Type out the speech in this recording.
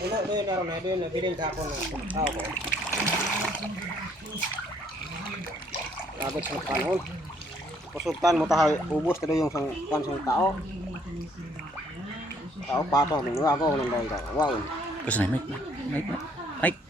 Doon naroon na, doon nabiling kahapon na tao ko. Labit sa kanon. Kusugtan mo tayo, ubos tayo yung sang tao. Tao pato, nung ako nang dahil ka. Wow. Kus na, Mike.